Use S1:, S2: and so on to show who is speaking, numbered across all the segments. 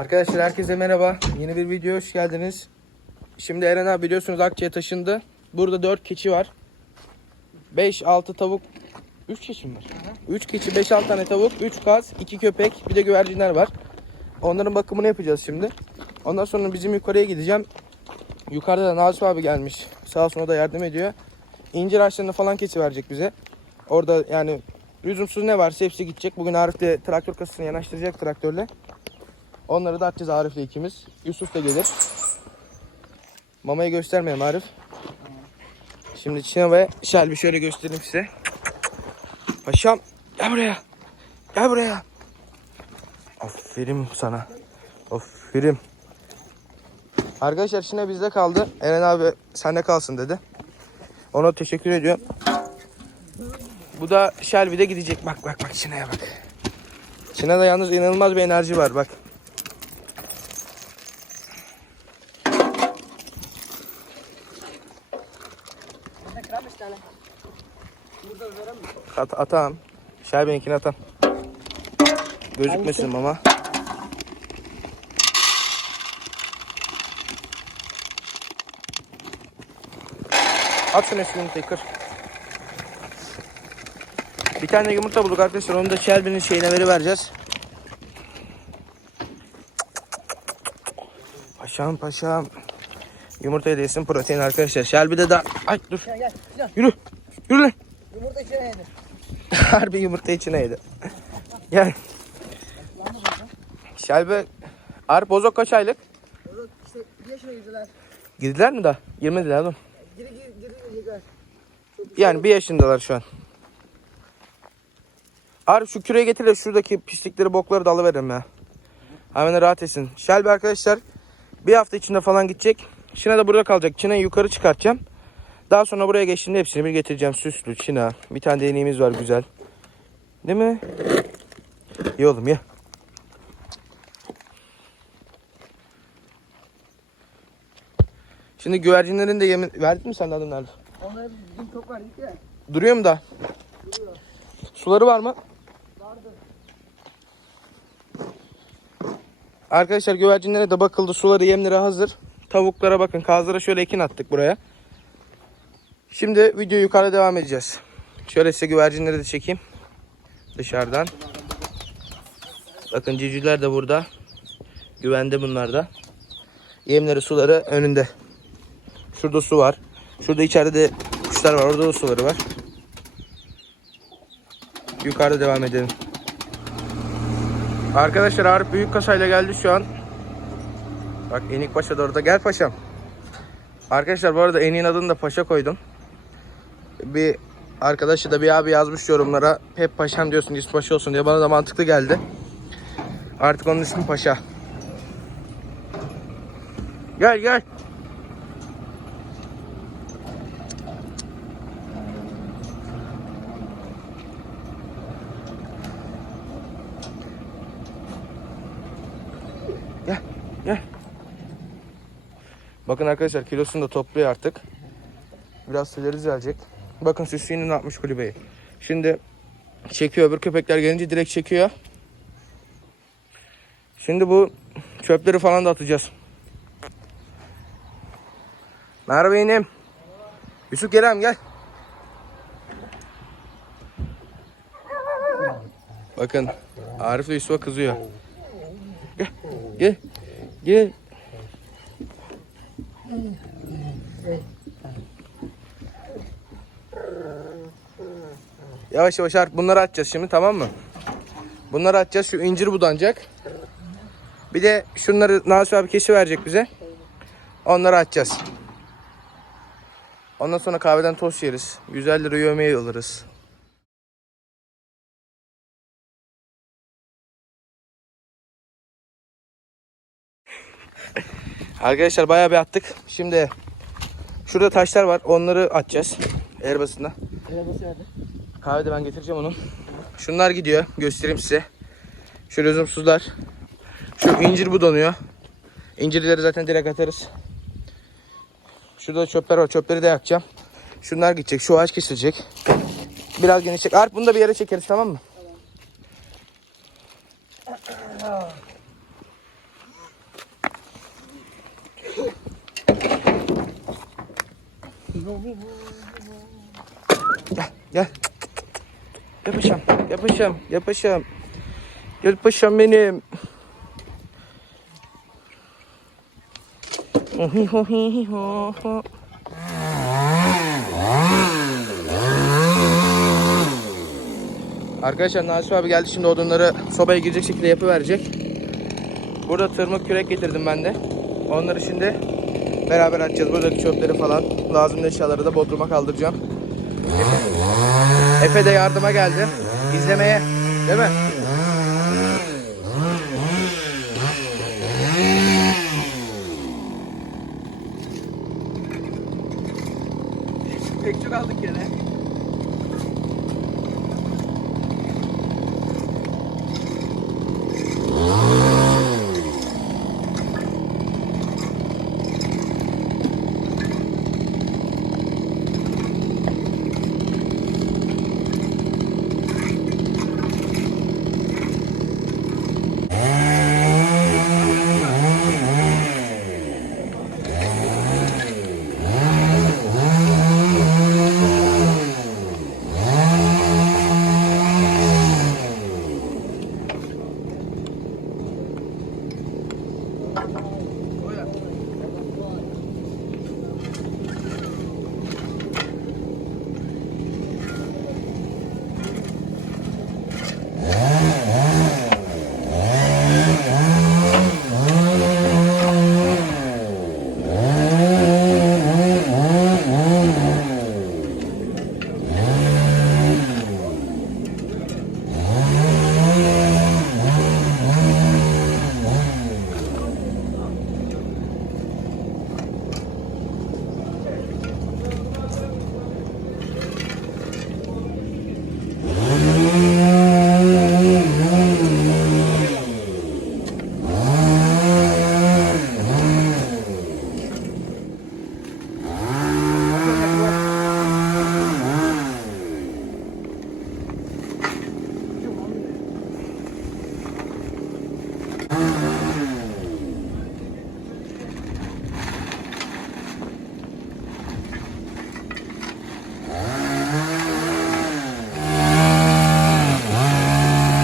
S1: Arkadaşlar herkese merhaba. Yeni bir videoya hoş geldiniz. Şimdi Eren abi biliyorsunuz Akça'ya taşındı. Burada 4 keçi var. 5-6 tavuk. 3 keçi mi var? 3 keçi, 5-6 tane tavuk, 3 kaz, 2 köpek, bir de güvercinler var. Onların bakımını yapacağız şimdi. Ondan sonra bizim yukarıya gideceğim. Yukarıda da Nazif abi gelmiş. Sağ olsun o da yardım ediyor. İncir ağaçlarını falan keçi verecek bize. Orada yani lüzumsuz ne varsa hepsi gidecek. Bugün Arif de traktör kasasını yanaştıracak traktörle. Onları da atacağız Arif'le ikimiz. Yusuf da gelir. Mamayı göstermeyeyim Arif. Şimdi Çin'e ve Şelbi şöyle göstereyim size. Paşam gel buraya. Gel buraya. Aferin sana. Aferin. Arkadaşlar Çin'e bizde kaldı. Eren abi sende kalsın dedi. Ona teşekkür ediyorum. Bu da Shelby'de gidecek. Bak bak bak Çin'e bak. Çin'e de yalnız inanılmaz bir enerji var bak. At, atam. Shelby'ninkini atam. Gözükmesin ama. At şunu yumurtayı kır. Bir tane yumurta bulduk arkadaşlar. Onu da Shelby'nin şeyine veri vereceğiz. Paşam paşam. Yumurtayı da yesin protein arkadaşlar. Shelby'de de... Ay dur.
S2: Gel gel.
S1: Yürü. Yürü Harbi yumurta içine yedi. Gel. Shelby. Arp bozok kaç aylık?
S2: Orada işte bir yaşına girdiler.
S1: Girdiler mi daha? Girmediler oğlum.
S2: Geri geri geri girecekler.
S1: Yani bir yaşındalar şu an. Arif şu küreği getir de şuradaki pislikleri bokları da alıveririm ya. Hemen rahat etsin. Shelby arkadaşlar bir hafta içinde falan gidecek. Şina da burada kalacak. Çina'yı yukarı çıkartacağım. Daha sonra buraya geçtiğimde hepsini bir getireceğim. Süslü, Çina. Bir tane değneğimiz var güzel. Değil mi? İyi oğlum ya. Şimdi güvercinlerin de yemin... Verdin mi sen de adım nerede?
S2: Onlara bir çok verdik ya.
S1: Duruyor mu da? Suları var mı? Arkadaşlar güvercinlere de bakıldı. Suları yemleri hazır. Tavuklara bakın. Kazlara şöyle ekin attık buraya. Şimdi video yukarıda devam edeceğiz. Şöyle size güvercinleri de çekeyim. Dışarıdan. Bakın civcivler de burada. Güvende bunlar da. Yemleri suları önünde. Şurada su var. Şurada içeride de kuşlar var. Orada da suları var. Yukarıda devam edelim. Arkadaşlar Arif büyük kasayla geldi şu an. Bak Enik Paşa da orada. Gel paşam. Arkadaşlar bu arada Enik'in adını da Paşa koydum. Bir arkadaşı da bir abi yazmış yorumlara. Hep paşam diyorsun ismi Paşa olsun diye. Bana da mantıklı geldi. Artık onun ismi Paşa. Gel gel. Gel, gel. Bakın arkadaşlar kilosunu da topluyor artık. Biraz suları düzelecek. Bakın Süsü'nün ne yapmış kulübeyi. Şimdi çekiyor. Öbür köpekler gelince direkt çekiyor. Şimdi bu çöpleri falan da atacağız. Merhaba inim. Yusuf Kerem gel. Bakın Arif de Yusuf'a kızıyor. Gel. Gel. Gel. Yavaş yavaş Arif bunları atacağız şimdi tamam mı? Bunları atacağız. Şu incir budanacak. Bir de şunları Nasip abi kesi verecek bize. Onları atacağız. Ondan sonra kahveden tost yeriz. 150 lira yemeği alırız. Arkadaşlar bayağı bir attık. Şimdi şurada taşlar var. Onları atacağız. Erbasında.
S2: Arabası nerede?
S1: Kahvede ben getireceğim onu. Şunlar gidiyor. Göstereyim size. Şu lüzumsuzlar. Şu incir bu donuyor. İncirleri zaten direkt atarız. Şurada çöpler var. Çöpleri de yakacağım. Şunlar gidecek. Şu ağaç kesilecek. Biraz genişleyecek. Arp bunu da bir yere çekeriz tamam mı? Tamam. Gel. Gel. Yapışam yapışam yapışam. Gel paşam benim. Ohi hohi ho ho. Arkadaşlar Nasip abi geldi şimdi odunları sobaya girecek şekilde yapıverecek. Burada tırmık kürek getirdim ben de. Onları şimdi beraber atacağız. Buradaki çöpleri falan lazım eşyaları da bodruma kaldıracağım. Efe, de yardıma geldi. İzlemeye. Değil mi?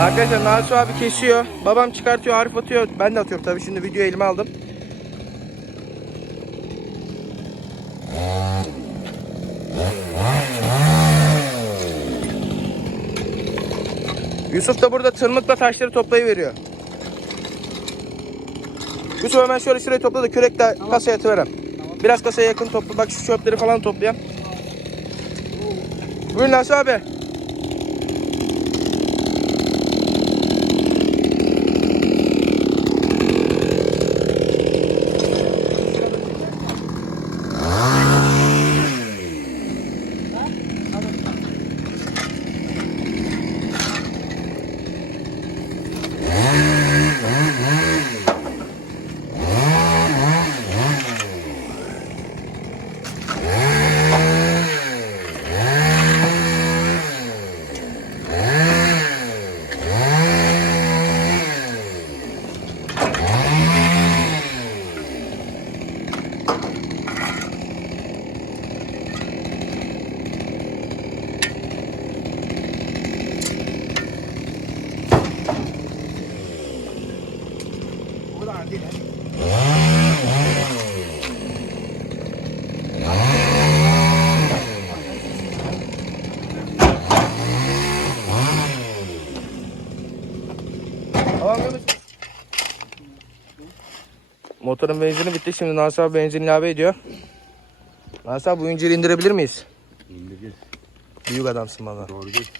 S1: Arkadaşlar Nasu abi kesiyor. Babam çıkartıyor, Arif atıyor. Ben de atıyorum tabii. Şimdi videoyu elime aldım. Yusuf da burada tırmıkla taşları toplayıveriyor. Yusuf hemen şöyle şurayı topla da kürekle kasaya atıverem. Biraz kasaya yakın topla. Bak şu çöpleri falan toplayayım. Buyurun Nasu abi. Yeah. Motorun benzini bitti. Şimdi Nasır abi benzin ilave ediyor. Nasır abi bu inciri indirebilir miyiz?
S3: İndireceğiz.
S1: Büyük adamsın valla.
S3: Doğru değil.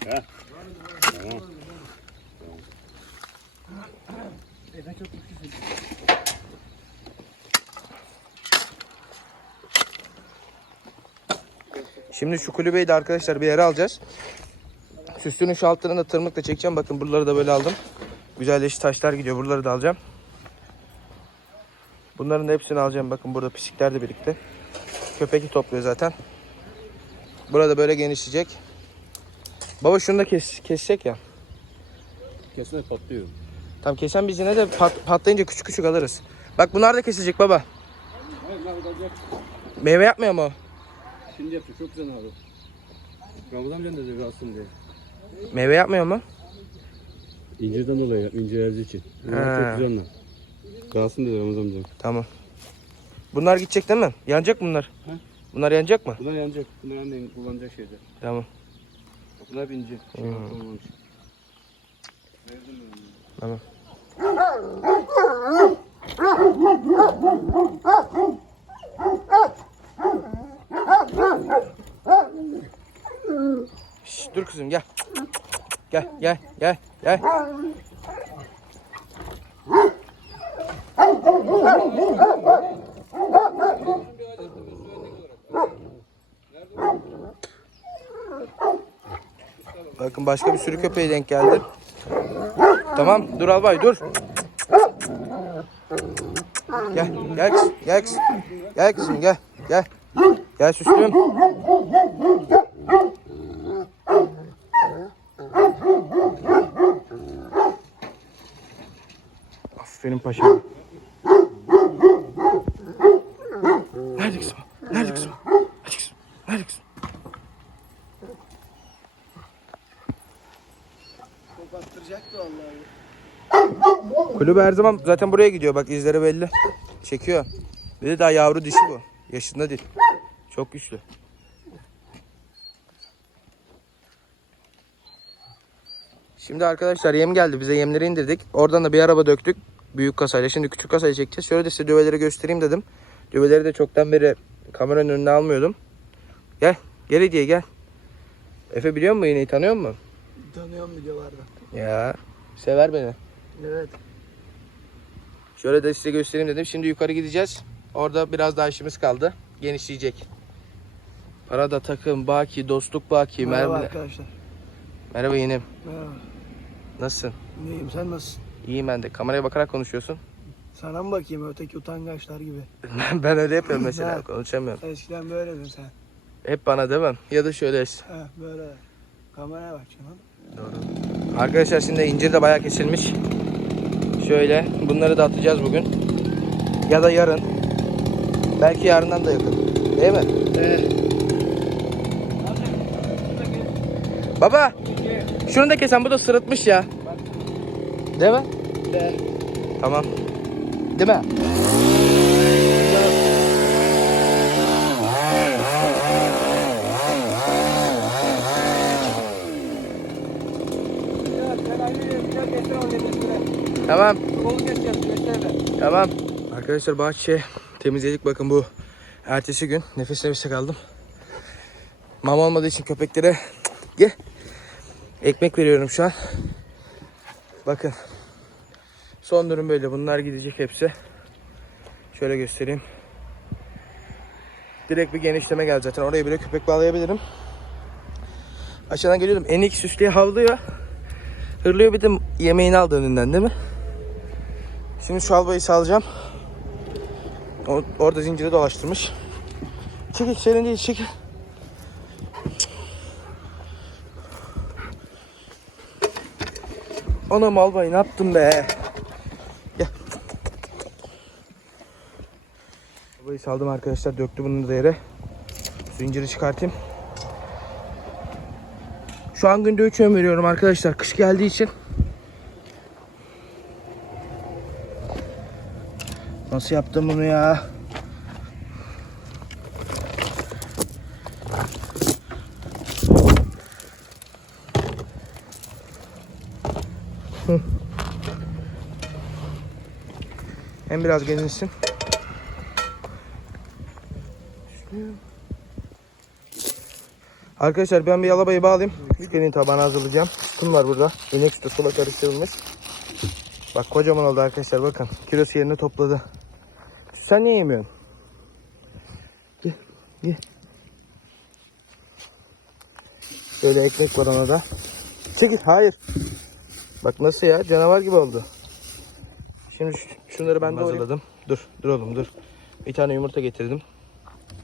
S3: Tamam.
S1: Şimdi şu kulübeyi de arkadaşlar bir yere alacağız. Süslünün şu altlarını da tırmıkla çekeceğim. Bakın buraları da böyle aldım. Güzel yeşil taşlar gidiyor. Buraları da alacağım. Bunların hepsini alacağım. Bakın burada pislikler de birlikte. Köpeki topluyor zaten. Burada böyle genişleyecek. Baba şunu da kes, kesecek ya.
S3: Kesme patlıyor.
S1: Tam kesen biz yine de pat- patlayınca küçük küçük alırız. Bak bunlar da kesilecek baba. Meyve yapmıyor mu?
S3: Şimdi yapacak çok güzel abi. Ramazan amcan dedi kalsın diye.
S1: Meyve yapmıyor mu?
S3: İncirden dolayı yap, incir için. Bunlar çok güzel onlar. Kalsın dedi Ramazan amcan.
S1: Tamam. Bunlar gidecek değil mi? Yanacak mı bunlar?
S3: He?
S1: Bunlar yanacak mı?
S3: Bunlar yanacak. Bunlar annen kullanacak şeyler.
S1: Tamam.
S3: Bunlar binecek. Şey
S1: Hmm.
S3: olmamış.
S1: Tamam. Şş, dur kızım gel. Gel gel gel gel. Bakın başka bir sürü köpeğe denk geldi. Tamam dur Albay dur. Gel gel kızım gel kızım. Gel kızım gel gel. Gel süslüm. Aferin paşam. Nerede kızım? Nerede kızım? Hadi kızım. Nerede kızım?
S2: Top attıracaktı
S1: Kulübü her zaman zaten buraya gidiyor bak izleri belli. Çekiyor. Bir de daha yavru dişi bu. Yaşında değil. Çok güçlü. Şimdi arkadaşlar yem geldi. Bize yemleri indirdik. Oradan da bir araba döktük. Büyük kasayla. Şimdi küçük kasayla çekeceğiz. Şöyle de size düveleri göstereyim dedim. Düveleri de çoktan beri kameranın önüne almıyordum. Gel. Gel Hediye gel. Efe biliyor musun iğneyi tanıyor musun?
S2: Tanıyorum videolarda.
S1: Ya sever beni.
S2: Evet.
S1: Şöyle de size göstereyim dedim. Şimdi yukarı gideceğiz. Orada biraz daha işimiz kaldı. Genişleyecek. Arada takım, baki, dostluk baki,
S2: Merhaba
S1: merhaba.
S2: arkadaşlar.
S1: Merhaba yeğenim.
S2: Merhaba.
S1: Nasılsın?
S2: İyiyim sen nasılsın?
S1: İyiyim ben de. Kameraya bakarak konuşuyorsun.
S2: Sana mı bakayım öteki utangaçlar gibi?
S1: Ben, ben öyle yapıyorum mesela. Konuşamıyorum.
S2: Eskiden böyleydin sen.
S1: Hep bana değil mi? Ya da şöyle.
S2: Ha böyle. Kameraya bak canım.
S1: Doğru. Arkadaşlar şimdi incir de bayağı kesilmiş. Şöyle. Bunları da atacağız bugün. Ya da yarın. Belki yarından da yakın. Değil mi? Baba. Şunu da kesen bu da sırıtmış ya. Değil mi?
S2: De.
S1: Tamam. Değil mi? Tamam. Tamam. Arkadaşlar bahçe temizledik bakın bu ertesi gün nefes nefese kaldım. Mama olmadığı için köpeklere gel. Ekmek veriyorum şu an. Bakın. Son durum böyle. Bunlar gidecek hepsi. Şöyle göstereyim. Direkt bir genişleme geldi zaten. Oraya bile köpek bağlayabilirim. Aşağıdan geliyordum. Enik süslüye havlıyor. Hırlıyor bir de yemeğini aldı önünden değil mi? Şimdi şu albayı salacağım. Orada zinciri dolaştırmış. Çekil senin değil çekil. Anam albayı ne yaptın be? Gel. Albayı saldım arkadaşlar döktü bunu da yere. Zinciri çıkartayım. Şu an günde 3 öğün veriyorum arkadaşlar kış geldiği için. Nasıl yaptım bunu ya? Hem biraz gezinsin. Arkadaşlar ben bir yalabayı bağlayayım. Müşterinin tabağına hazırlayacağım. Sütüm var burada. İnek sütü sula karıştırılmış. Bak kocaman oldu arkadaşlar bakın. Kilosu yerine topladı. Sen niye yemiyorsun? Gel, gel. Şöyle ekmek var ona da. Çekil, hayır. Bak nasıl ya, canavar gibi oldu. Şimdi şu- şunları ben de hazırladım. Dur, dur oğlum dur. Bir tane yumurta getirdim.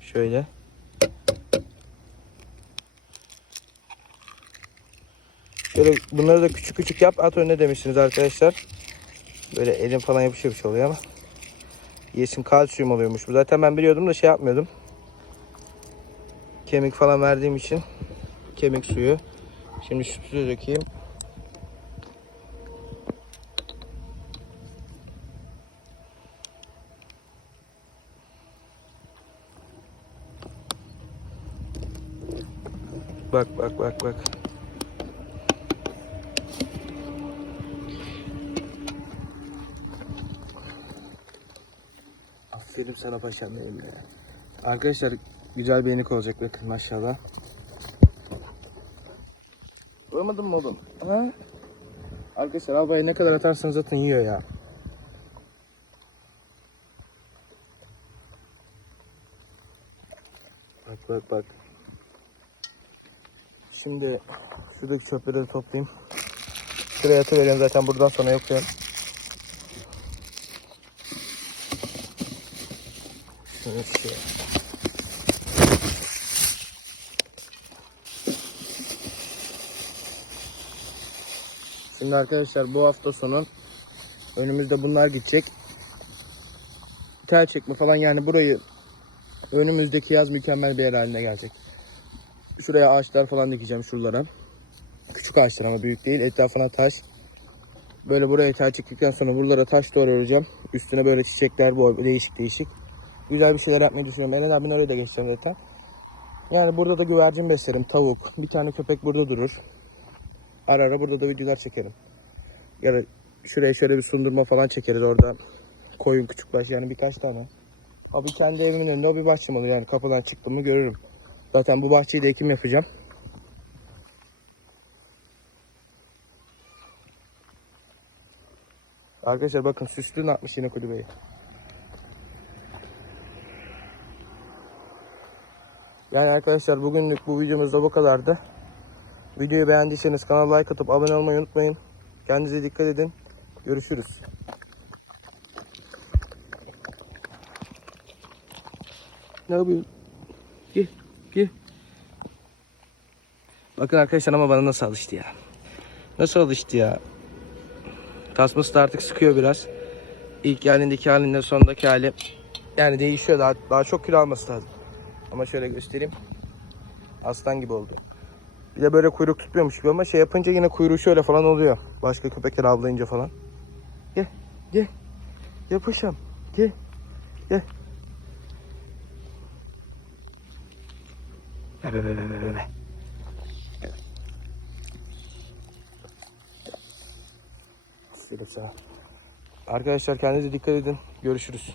S1: Şöyle. Şöyle bunları da küçük küçük yap, at önüne demişsiniz arkadaşlar. Böyle elim falan yapış yapış oluyor ama. Yesin kalsiyum oluyormuş bu. Zaten ben biliyordum da şey yapmıyordum. kemik falan verdiğim için kemik suyu. Şimdi sütü dökeyim. Bak bak bak bak. Benim ya. Arkadaşlar güzel bir yenik olacak bakın maşallah. Vuramadın mı oğlum? Ha? Arkadaşlar albaya ne kadar atarsanız atın yiyor ya. Bak bak bak. Şimdi şuradaki çöpleri toplayayım. Şuraya atıvereyim zaten buradan sonra yapıyorum. Şey. Şimdi arkadaşlar bu hafta sonu önümüzde bunlar gidecek. Tel çekme falan yani burayı önümüzdeki yaz mükemmel bir yer haline gelecek. Şuraya ağaçlar falan dikeceğim şuralara. Küçük ağaçlar ama büyük değil. Etrafına taş. Böyle buraya tel çektikten sonra buralara taş doğru öreceğim. Üstüne böyle çiçekler bu değişik değişik. Güzel bir şeyler yapmayı düşünüyorum. Eren abinin oraya da geçeceğim zaten. Yani burada da güvercin beslerim. Tavuk. Bir tane köpek burada durur. Ara ara burada da videolar çekerim. Ya da şuraya şöyle bir sundurma falan çekeriz orada. Koyun küçükbaş yani birkaç tane. Abi kendi evimin önünde o bir bahçem olur yani kapıdan çıktım mı görürüm. Zaten bu bahçeyi de ekim yapacağım. Arkadaşlar bakın süslü ne yapmış yine kulübeyi. Yani arkadaşlar bugünlük bu videomuz da bu kadardı. Videoyu beğendiyseniz kanala like atıp abone olmayı unutmayın. Kendinize dikkat edin. Görüşürüz. Ne yapıyorsun? Gel, gel. Bakın arkadaşlar ama bana nasıl alıştı ya. Nasıl alıştı ya. Tasması da artık sıkıyor biraz. İlk halindeki halinde sondaki hali. Yani değişiyor daha, daha çok kilo alması lazım. Ama şöyle göstereyim. Aslan gibi oldu. Bir de böyle kuyruk tutmuyormuş gibi ama şey yapınca yine kuyruğu şöyle falan oluyor. Başka köpekler avlayınca falan. Gel, gel. Paşam. Gel, gel. Be be be be be be. Arkadaşlar kendinize dikkat edin. Görüşürüz.